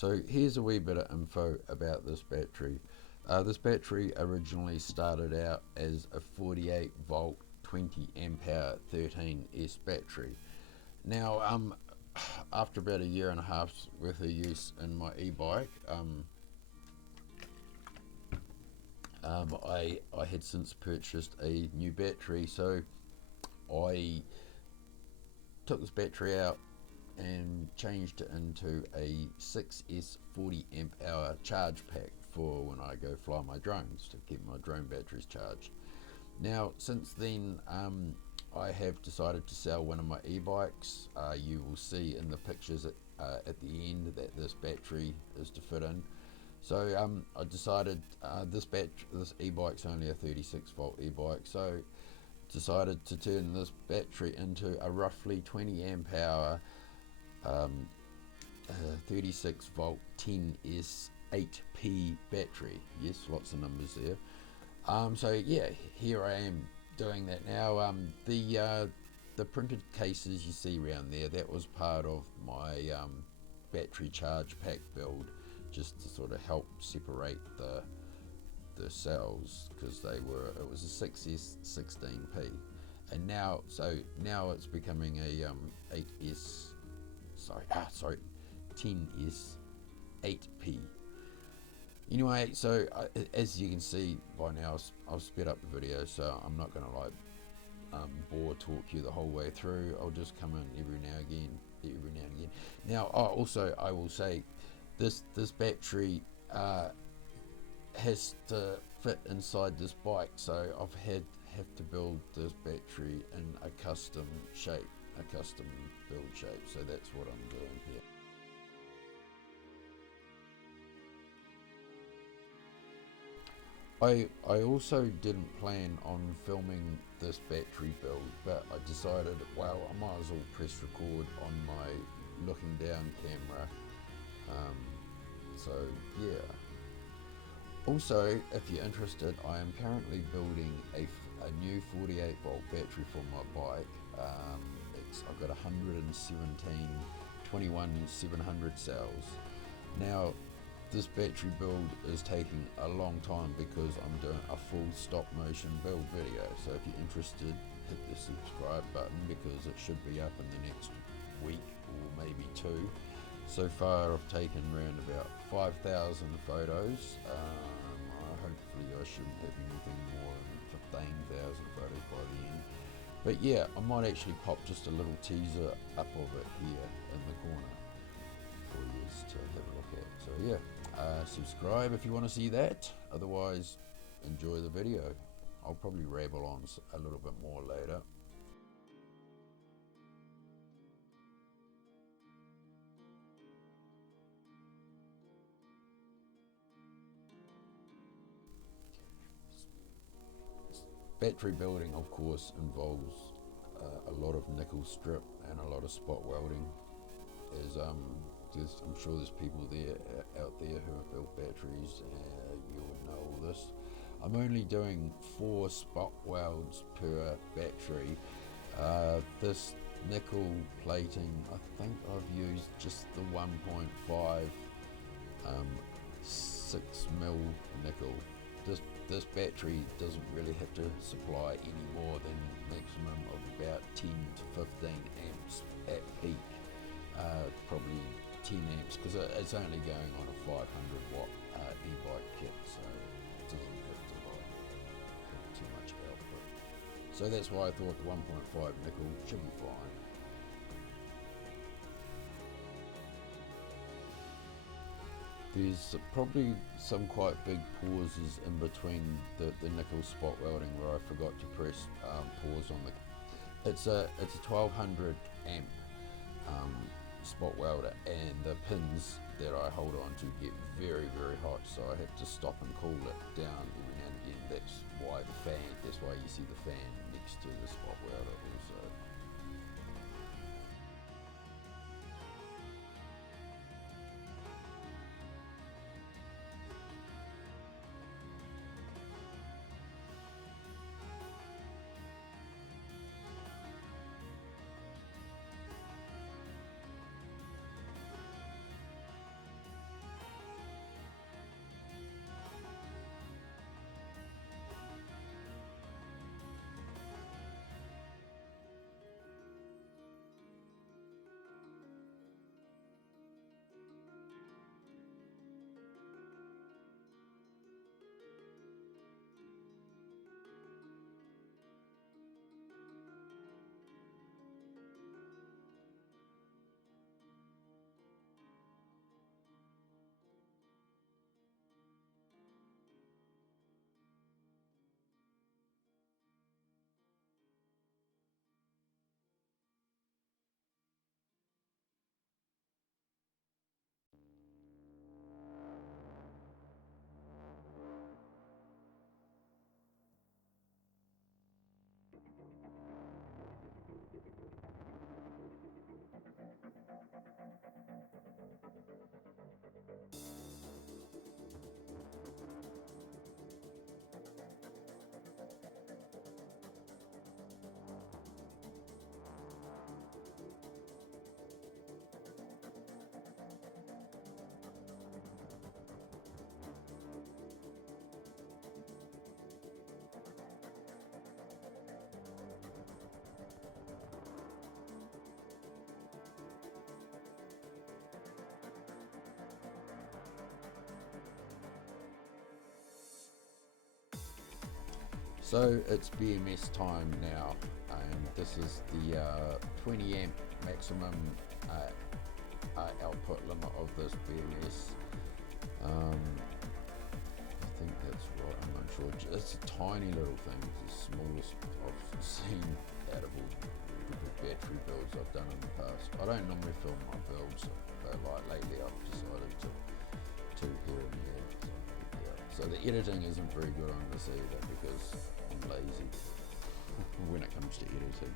So here's a wee bit of info about this battery. This battery originally started out as a 48 volt 20 amp hour 13S battery. Now after about a year and a half's worth of use in my e-bike, I had since purchased a new battery, so I took this battery out and changed it into a 6S 40 amp hour charge pack for when I go fly my drones, to keep my drone batteries charged. Now since then I have decided to sell one of my e-bikes. You will see in the pictures at the end that this battery is to fit in. So I decided this e-bike's only a 36 volt e-bike, so decided to turn this battery into a roughly 20 amp hour 36 volt 10S 8P battery. Yes, lots of numbers there. So yeah, here I am doing that now. The printed cases you see around there, that was part of my battery charge pack build, just to sort of help separate the cells, because it was a 6S 16P, and now it's becoming a 10S 8P. Anyway, so as you can see by now, I've sped up the video, so I'm not going to bore talk you the whole way through. I'll just come in every now and again. Now, also I will say, this battery has to fit inside this bike, so I've have to build this battery in a custom build shape. So that's what I'm doing here. I also didn't plan on filming this battery build, but I decided, well, I might as well press record on my looking down camera. So yeah. Also, if you're interested, I am currently building a new 48 volt battery for my bike. I've got 117 21-700 cells. Now this battery build is taking a long time because I'm doing a full stop motion build video. So if you're interested, hit the subscribe button, because it should be up in the next week or maybe two. So far I've taken around about 5,000 photos. Hopefully I shouldn't have anything more than 15,000 photos by the end. But yeah, I might actually pop just a little teaser up of it here in the corner for you to have a look at. So yeah, subscribe if you want to see that. Otherwise, enjoy the video. I'll probably ramble on a little bit more later. Battery building, of course, involves a lot of nickel strip and a lot of spot welding. I'm sure there's people out there who have built batteries, you would know all this. I'm only doing 4 spot welds per battery. This nickel plating, I think I've used just the 1.5 6mm nickel. This battery doesn't really have to supply any more than maximum of about 10 to 15 amps at peak. Probably 10 amps, because it's only going on a 500 watt e-bike kit, so it doesn't have to have too much output. So that's why I thought the 1.5 nickel should be fine. There's probably some quite big pauses in between the nickel spot welding where I forgot to press pause on the. It's a 1200 amp spot welder, and the pins that I hold on to get very hot, so I have to stop and cool it down every now and again. That's why you see the fan next to the spot welder also. So it's BMS time now, and this is the 20 amp maximum output limit of this BMS. I think that's right, I'm not sure. It's a tiny little thing, it's the smallest I've seen out of all the battery builds I've done in the past. I don't normally film my builds, but like lately I've decided to here and there. So the editing isn't very good on this either because I'm lazy when it comes to editing.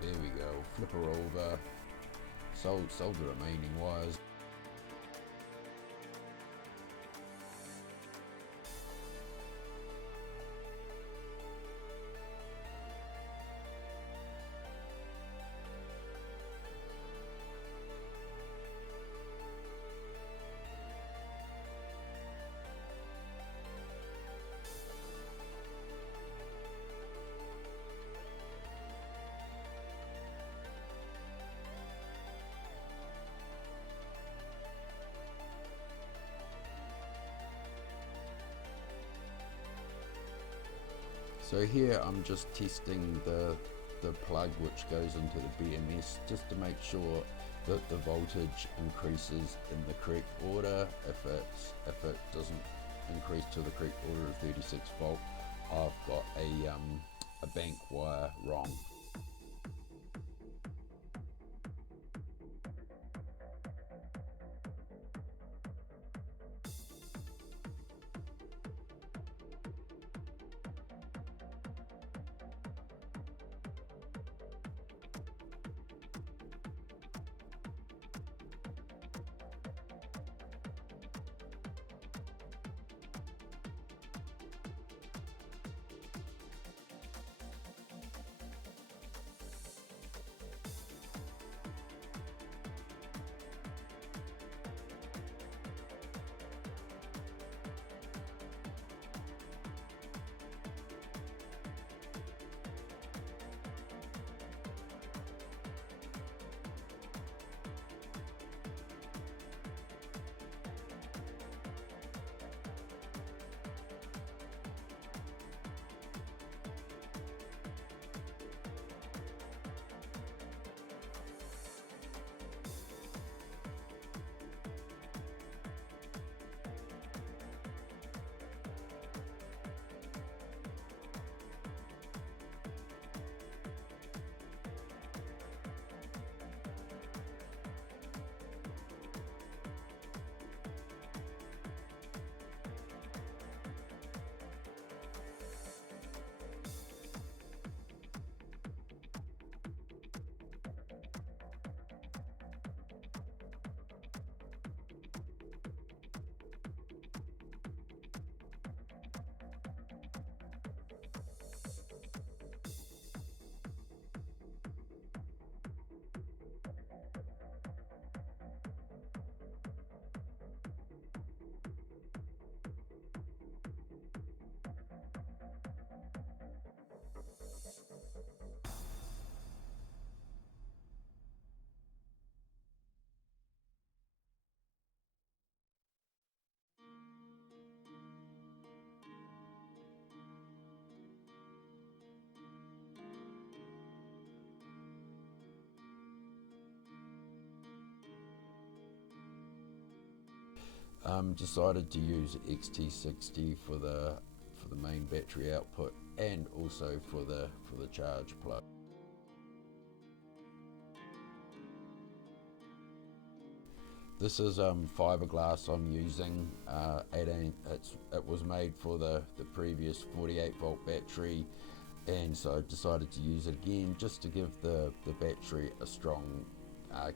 There we go, flip her over, sold the remaining wires. So here I'm just testing the plug which goes into the BMS just to make sure that the voltage increases in the correct order. If it doesn't increase to the correct order of 36 volt, I've got a bank wire wrong. Decided to use XT60 for the main battery output and also for the charge plug. This is fiberglass I'm using. 18. It was made for the previous 48 volt battery, and so I decided to use it again just to give the battery a strong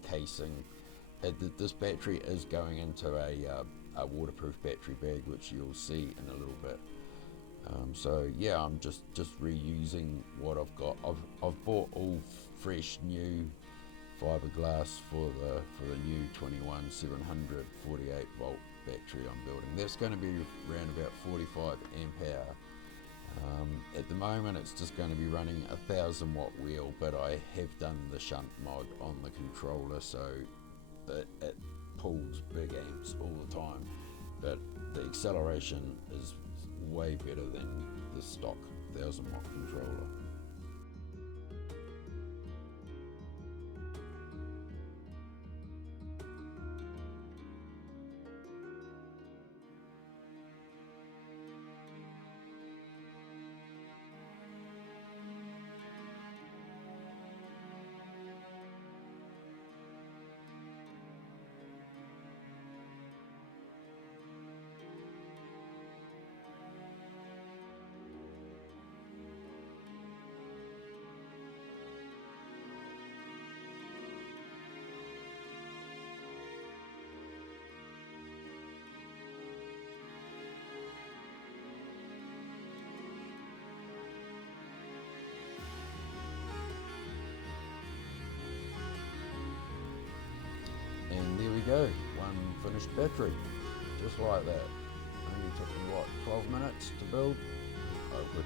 casing. This battery is going into a waterproof battery bag, which you'll see in a little bit. So yeah, I'm just reusing what I've got. I've bought all fresh new fiberglass for the new 21 700 48 volt battery I'm building. That's going to be around about 45 amp hour. At the moment it's just going to be running a 1000 watt wheel, but I have done the shunt mod on the controller so that it pulls big amps all the time, but the acceleration is way better than the stock 1000 watt controller. And there we go, one finished battery, just like that. Only took me, what, 12 minutes to build? Oh, good.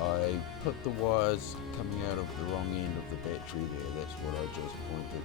I put the wires coming out of the wrong end of the battery there, that's what I just pointed